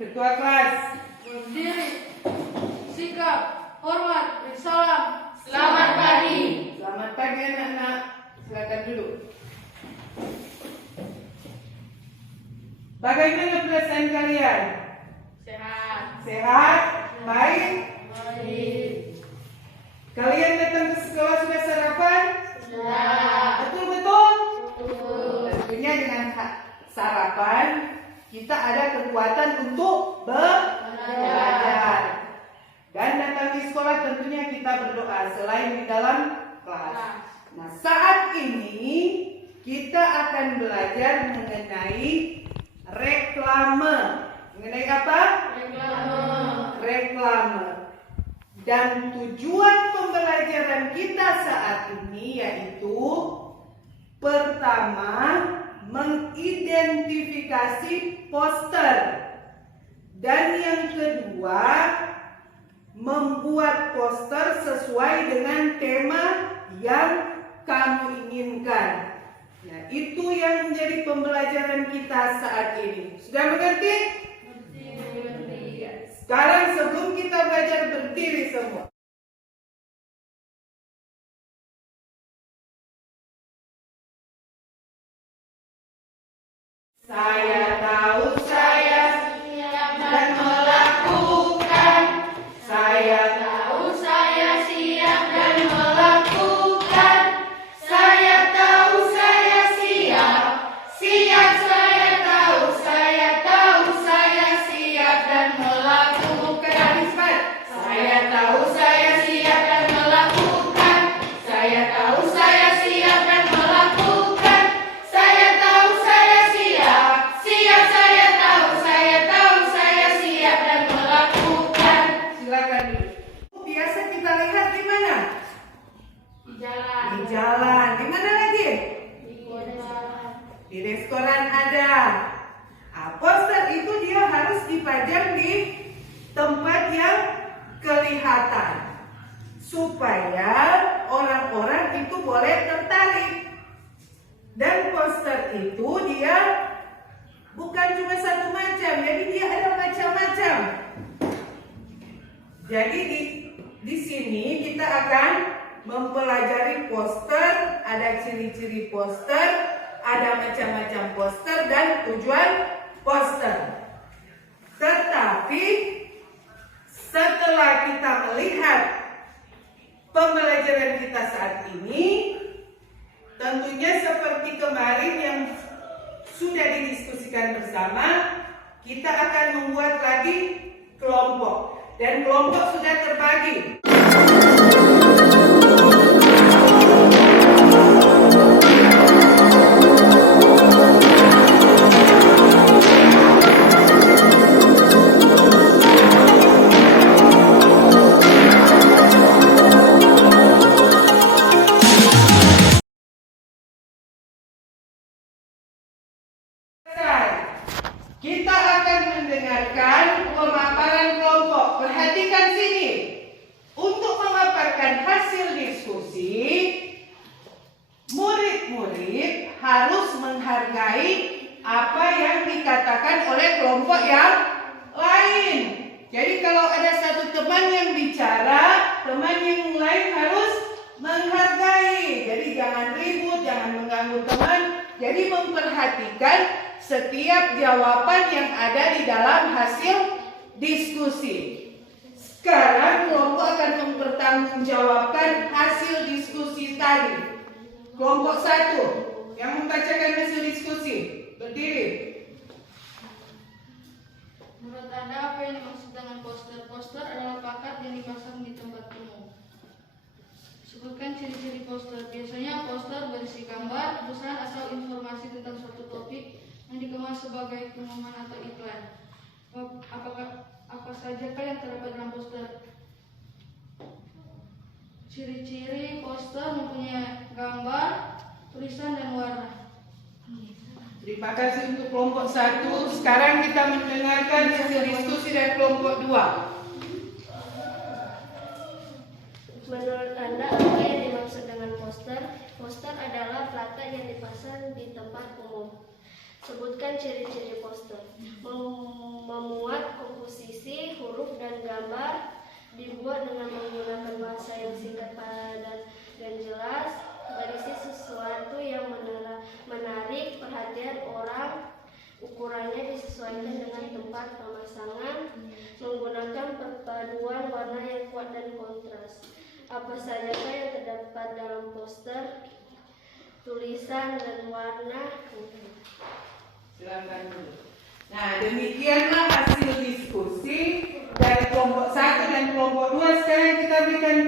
Ketua kelas. Berdiri, sikap, hormat, bersalam. Selamat pagi. Selamat pagi anak-anak. Silakan duduk. Bagaimana perasaan kalian? Sehat. Sehat? Baik? Baik. Kalian datang ke sekolah sudah sarapan? Sudah. Betul-betul? Betul. Tentunya dengan sarapan kita ada kekuatan untuk belajar. Dan datang di sekolah tentunya kita berdoa selain di dalam kelas. Nah, saat ini kita akan belajar mengenai reklame. Mengenai apa? Reklame. Dan tujuan pembelajaran kita saat ini yaitu pertama, mengidentifikasi poster. Dan yang kedua, membuat poster sesuai dengan tema yang kamu inginkan. Nah, itu yang menjadi pembelajaran kita saat ini. Sudah mengerti? Sekarang sebelum kita belajar, berdiri semua. Saya tahu saya Siap dan melakukan. Saya tahu saya siap dan melakukan. Saya tahu saya siap. Siap saya tahu saya siap dan melakukan. Saya tahu saya siap dan melakukan. Saya tahu saya siap dan melakukan. Saya tahu saya siap. Siap saya tahu saya siap dan melakukan. silakan dulu. Biasa kita lihat di mana? Di jalan. Di jalan. Di mana lagi? Di jalan. Di restoran ada. Poster itu dia harus dipajang di tempat yang kelihatan supaya orang-orang itu boleh tertarik. Dan poster itu dia bukan cuma satu macam, jadi dia ada macam-macam. Jadi di sini kita akan mempelajari poster, ada ciri-ciri poster, ada macam-macam poster dan tujuan poster. Tetapi setelah kita melihat pembelajaran kita saat ini, tentunya seperti kemarin yang sudah didiskusikan bersama, kita akan membuat lagi kelompok. Dan kelompok sudah terbagi. Kita akan mendengarkan pemaparan kelompok. Perhatikan sini. Untuk memaparkan hasil diskusi, murid-murid harus menghargai apa yang dikatakan oleh kelompok yang lain. Jadi kalau ada satu teman yang bicara, teman yang lain harus menghargai. Jadi jangan ribut, jangan mengganggu teman. Jadi memperhatikan setiap jawaban yang ada di dalam hasil diskusi. Sekarang kelompok akan mempertanggungjawabkan hasil diskusi tadi. Kelompok 1 yang membacakan hasil diskusi, berdiri. Menurut Anda apa yang dimaksud dengan poster? Poster adalah plakat yang dipasang di tempat umum. Sebutkan ciri-ciri poster. Biasanya poster berisi gambar, pesan atau informasi tentang suatu topik yang dikemas sebagai pengumuman atau iklan. Apa saja yang terdapat dalam poster? Ciri-ciri poster mempunyai gambar, tulisan dan warna. Terima kasih untuk kelompok 1. Sekarang kita mendengarkan hasil diskusi dari kelompok 2. Menurut Anda, apa yang dimaksud dengan poster? Poster adalah plakat yang dipasang di tempat umum. Sebutkan ciri-ciri poster. Memuat komposisi, huruf, dan gambar. Dibuat dengan menggunakan bahasa yang singkat, padat, dan jelas. Berisi sesuatu yang menarik perhatian orang. Ukurannya disesuaikan dengan tempat pemasangan. Menggunakan perpaduan warna yang kuat dan kontras. Apa sajakah yang terdapat dalam poster? Tulisan dan warna. Silakan dulu. Nah, demikianlah hasil diskusi dari kelompok 1 dan kelompok 2. Sekarang kita berikan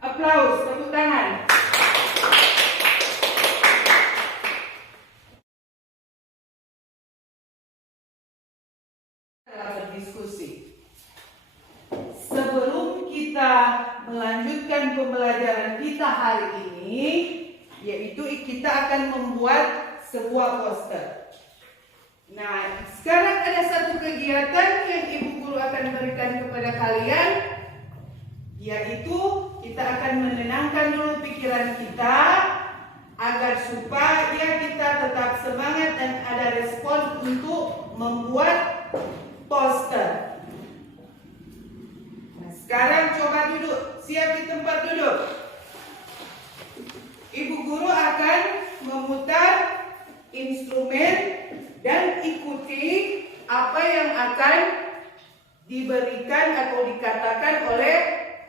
aplaus, tepuk tangan. Dalam berdiskusi. Sebelum kita melanjutkan pembelajaran kita hari ini, yaitu kita akan membuat sebuah poster. Nah, sekarang ada satu kegiatan yang Ibu Guru akan berikan kepada kalian, yaitu kita akan menenangkan dulu pikiran kita agar supaya kita tetap semangat dan ada respon untuk membuat poster. Nah, sekarang coba duduk, siap di tempat duduk. Ibu Guru akan memutar instrumen dan ikuti apa yang akan diberikan atau dikatakan oleh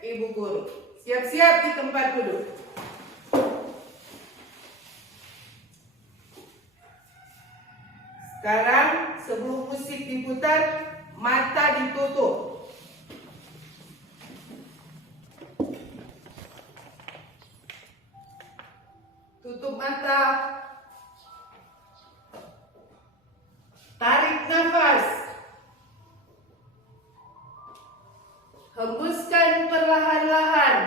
Ibu Guru. Siap-siap di tempat duduk. Sekarang sebelum musik diputar, mata ditutup. Tutup mata. Tarik nafas. Hembuskan perlahan-lahan.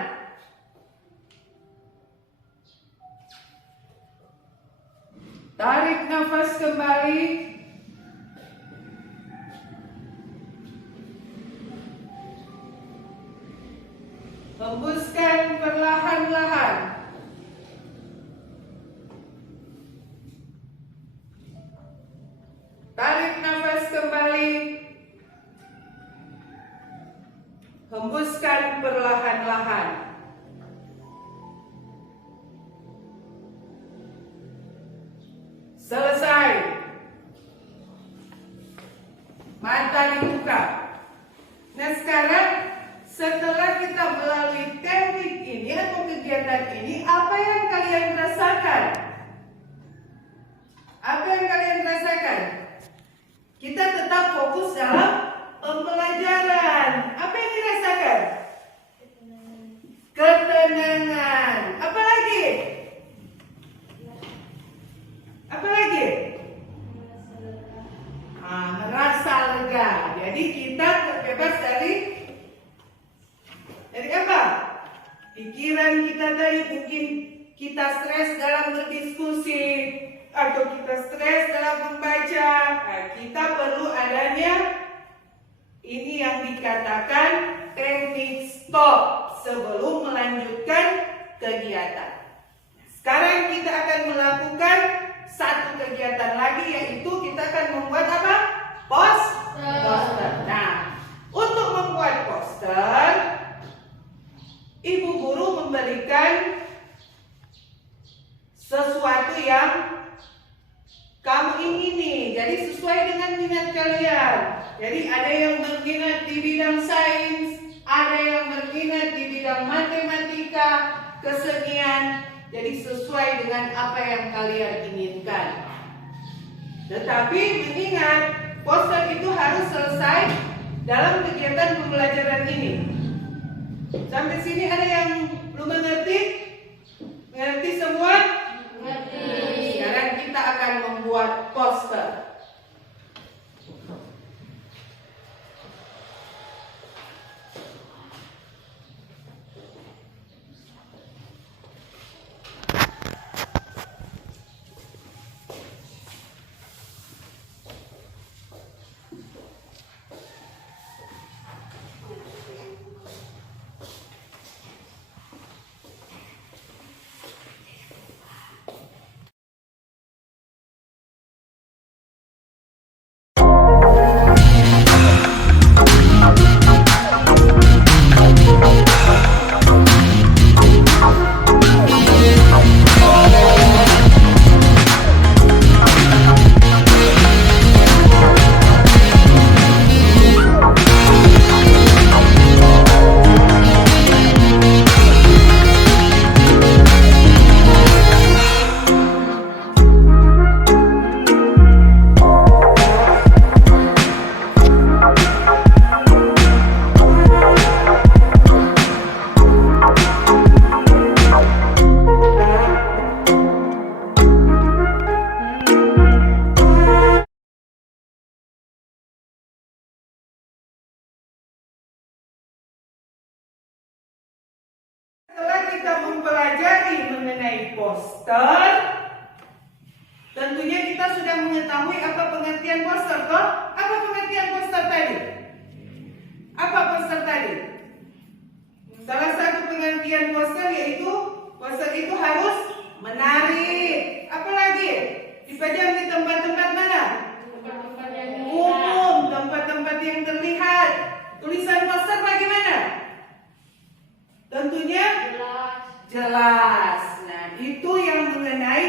Tarik nafas kembali. Hembuskan perlahan-lahan. Tarik nafas kembali. Hembuskan perlahan-lahan. Selesai. Mata dibuka. Nah, sekarang setelah kita melalui teknik ini atau kegiatan ini, apa yang kalian rasakan? Apa yang kalian rasakan? Kita tetap fokus dalam pembelajaran. Apa yang dirasakan? Ketenangan. Apa lagi? Apa lagi? Merasa lega. Jadi kita terbebas dari apa? Pikiran kita tadi mungkin kita stres dalam berdiskusi atau kita stres dalam membaca. Nah, kita perlu adanya ini yang dikatakan teknik stop sebelum melanjutkan kegiatan. Sekarang kita akan melakukan satu kegiatan lagi, yaitu kita akan membuat apa? Poster. Nah, untuk membuat poster, Ibu Guru memberikan sesuatu yang kamu ingini, jadi sesuai dengan minat kalian. Jadi ada yang berminat di bidang sains, ada yang berminat di bidang matematika, kesenian. Jadi sesuai dengan apa yang kalian inginkan. Tetapi mengingat poster itu harus selesai dalam kegiatan pembelajaran ini. Sampai sini ada yang belum mengerti? Mengerti semua? Mengerti. Sekarang kita akan membuat poster. Setelah kita mempelajari mengenai poster, tentunya kita sudah mengetahui apa pengertian poster, toh? Apa pengertian poster tadi? Apa poster tadi? Salah satu pengertian poster yaitu poster itu harus menarik. Apa lagi? Dipajang di tempat-tempat mana? Tempat-tempat yang Umum, tempat-tempat yang terlihat. Tulisan poster bagaimana? Tentunya jelas. Nah, itu yang mengenai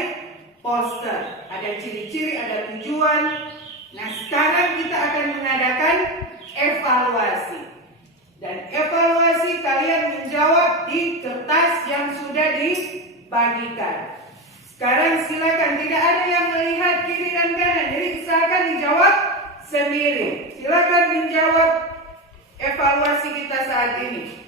poster. Ada ciri-ciri, ada tujuan. Nah, sekarang kita akan mengadakan evaluasi. Dan evaluasi kalian menjawab di kertas yang sudah dibagikan. Sekarang silakan, tidak ada yang melihat kiri dan kanan. Jadi silakan dijawab sendiri. Silakan menjawab evaluasi kita saat ini.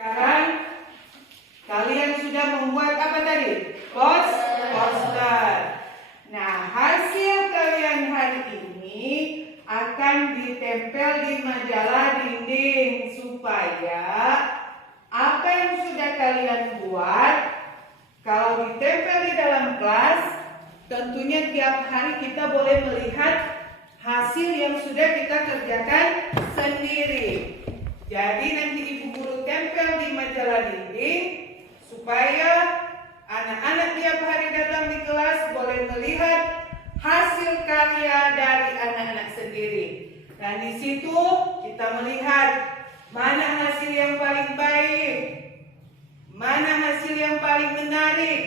Sekarang kalian sudah membuat apa tadi? Poster. Nah, hasil kalian hari ini akan ditempel di majalah dinding supaya apa yang sudah kalian buat kalau ditempel di dalam kelas, tentunya tiap hari kita boleh melihat hasil yang sudah kita kerjakan sendiri. Jadi nanti ibu guru tempel di majalah dinding supaya anak-anak tiap hari datang di kelas boleh melihat hasil karya dari anak-anak sendiri. Dan di situ kita melihat mana hasil yang paling baik, mana hasil yang paling menarik.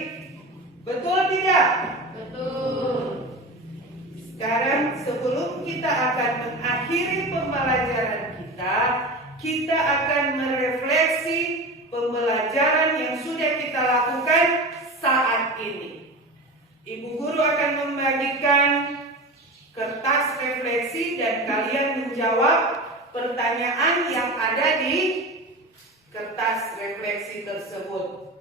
Betul tidak? Betul. Sekarang sebelum kita akan mengakhiri pembelajaran kita akan merefleksi pembelajaran yang sudah kita lakukan saat ini. Ibu guru akan membagikan kertas refleksi dan kalian menjawab pertanyaan yang ada di kertas refleksi tersebut.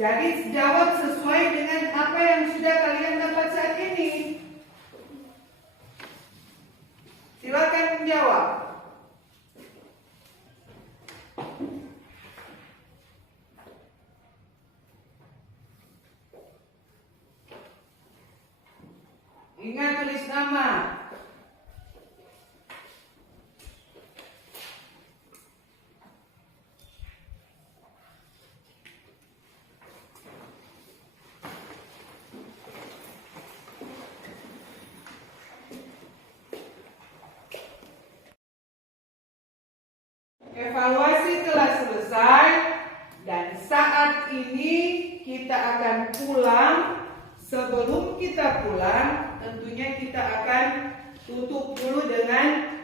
Jadi jawab sesuai dengan apa yang sudah kalian dapat saat ini. Silakan menjawab. Ingat tulis nama. Evaluasi telah selesai dan saat ini kita akan pulang. Sebelum kita pulang, tentunya kita akan tutup dulu dengan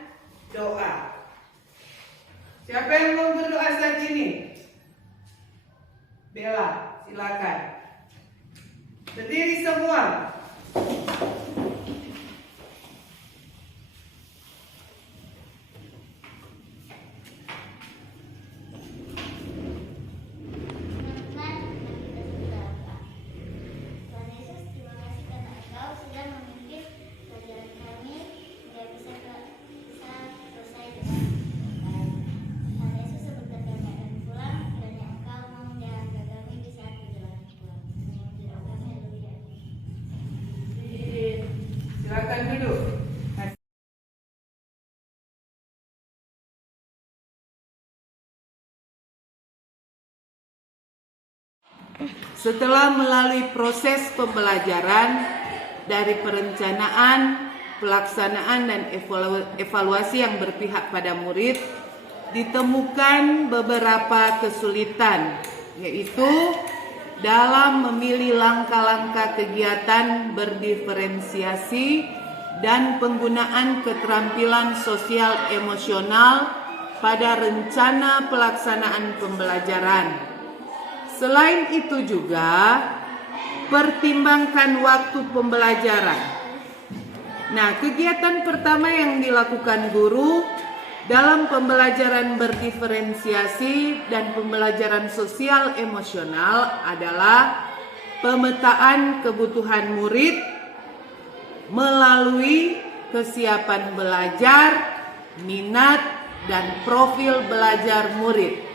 doa. Siapa yang mau berdoa saat ini? Bella, silakan. Berdiri semua. Setelah melalui proses pembelajaran dari perencanaan, pelaksanaan dan evaluasi yang berpihak pada murid, ditemukan beberapa kesulitan, yaitu dalam memilih langkah-langkah kegiatan berdiferensiasi dan penggunaan keterampilan sosial emosional pada rencana pelaksanaan pembelajaran. Selain itu juga pertimbangkan waktu pembelajaran. Nah, kegiatan pertama yang dilakukan guru dalam pembelajaran berdiferensiasi dan pembelajaran sosial emosional adalah pemetaan kebutuhan murid melalui kesiapan belajar, minat, dan profil belajar murid.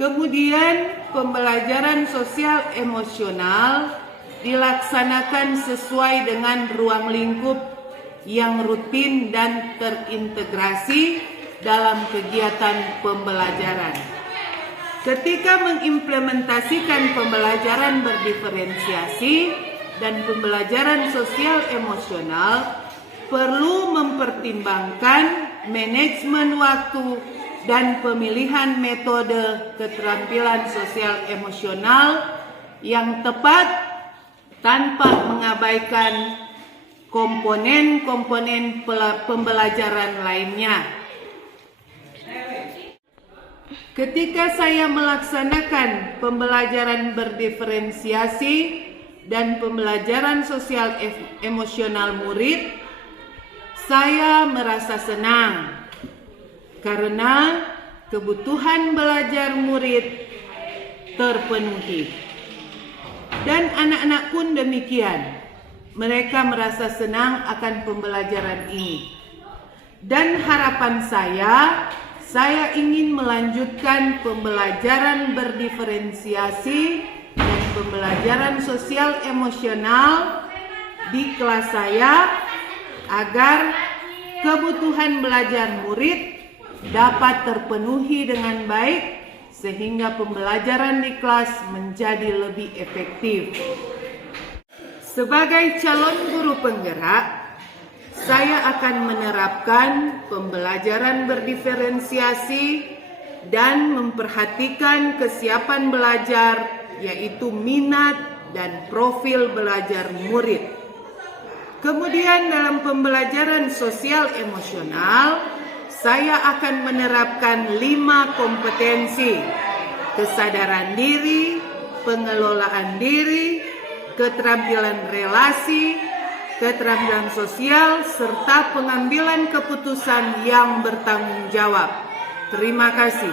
Kemudian pembelajaran sosial emosional dilaksanakan sesuai dengan ruang lingkup yang rutin dan terintegrasi dalam kegiatan pembelajaran. Ketika mengimplementasikan pembelajaran berdiferensiasi dan pembelajaran sosial emosional, perlu mempertimbangkan manajemen waktu dan pemilihan metode keterampilan sosial emosional yang tepat tanpa mengabaikan komponen-komponen pembelajaran lainnya. Ketika saya melaksanakan pembelajaran berdiferensiasi dan pembelajaran sosial emosional murid, saya merasa senang karena kebutuhan belajar murid terpenuhi. Dan anak-anak pun demikian. Mereka merasa senang akan pembelajaran ini. Dan harapan saya ingin melanjutkan pembelajaran berdiferensiasi dan pembelajaran sosial emosional di kelas saya agar kebutuhan belajar murid dapat terpenuhi dengan baik sehingga pembelajaran di kelas menjadi lebih efektif. Sebagai calon guru penggerak, saya akan menerapkan pembelajaran berdiferensiasi dan memperhatikan kesiapan belajar, yaitu minat dan profil belajar murid. Kemudian dalam pembelajaran sosial emosional, saya akan menerapkan 5 kompetensi: kesadaran diri, pengelolaan diri, keterampilan relasi, keterampilan sosial, serta pengambilan keputusan yang bertanggung jawab. Terima kasih.